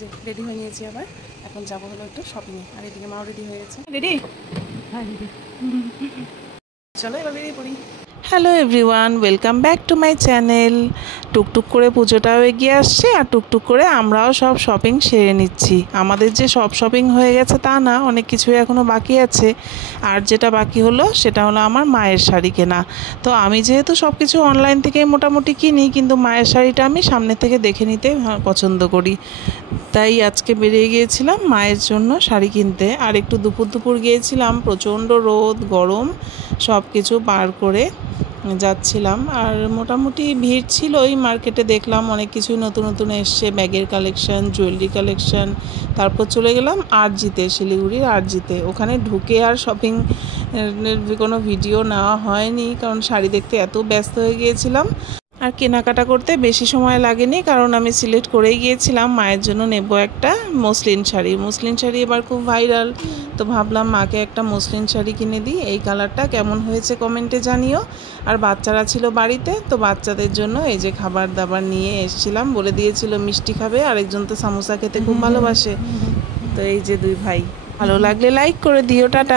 যে রেডি হয়ে নিয়েছি, আবার এখন যাবো হলো একটু শপিংয়ে। আর এদিকে মাও রেডি হয়ে গেছে। রেডি? হ্যাঁ রেডি। চলো এবার বেরিয়ে পড়ি। Hello everyone, welcome back to my channel. টুকটুক করে পুজোটাও এগিয়ে আসছে আর টুকটুক করে আমরাও সব শপিং সেরে নিচ্ছি। আমাদের যে সব শপিং হয়ে গেছে তা না, অনেক কিছুই এখনও বাকি আছে। আর যেটা বাকি হলো সেটা হলো আমার মায়ের শাড়ি কেনা। তো আমি যেহেতু সব কিছু অনলাইন থেকে মোটামুটি কিনি, কিন্তু মায়ের শাড়িটা আমি সামনে থেকে দেখে নিতে পছন্দ করি। তাই আজকে বেরিয়ে গিয়েছিলাম মায়ের জন্য শাড়ি কিনতে। আর একটু দুপুর দুপুর গিয়েছিলাম, প্রচণ্ড রোদ গরম সব কিছু পার করে যাচ্ছিলাম। আর মোটামুটি ভিড় ছিল ওই মার্কেটে, দেখলাম অনেক কিছু নতুন নতুন এসছে, ব্যাগের কালেকশন, জুয়েলারি কালেকশন। তারপর চলে গেলাম আরজিতে, শিলিগুড়ির আরজিতে। ওখানে ঢুকে আর শপিং কোনো ভিডিও নেওয়া হয়নি, কারণ শাড়ি দেখতে এত ব্যস্ত হয়ে গিয়েছিলাম। আর কেনাকাটা করতে বেশি সময় লাগেনি, কারণ আমি সিলেক্ট করেই গিয়েছিলাম মায়ের জন্য নেব একটা মসলিন শাড়ি। মসলিন শাড়ি এবার খুব ভাইরাল, তো ভাবলাম মাকে একটা মসলিন শাড়ি কিনে দিই। এই কালারটা কেমন হয়েছে কমেন্টে জানিও। আর বাচ্চারা ছিল বাড়িতে, তো বাচ্চাদের জন্য এই যে খাবার দাবার নিয়ে এসেছিলাম। বলে দিয়েছিল মিষ্টি খাবে, আরেকজন তো সামোসা খেতে খুব ভালোবাসে। তো এই যে দুই ভাই। ভালো লাগলে লাইক করে দিও, টাটা।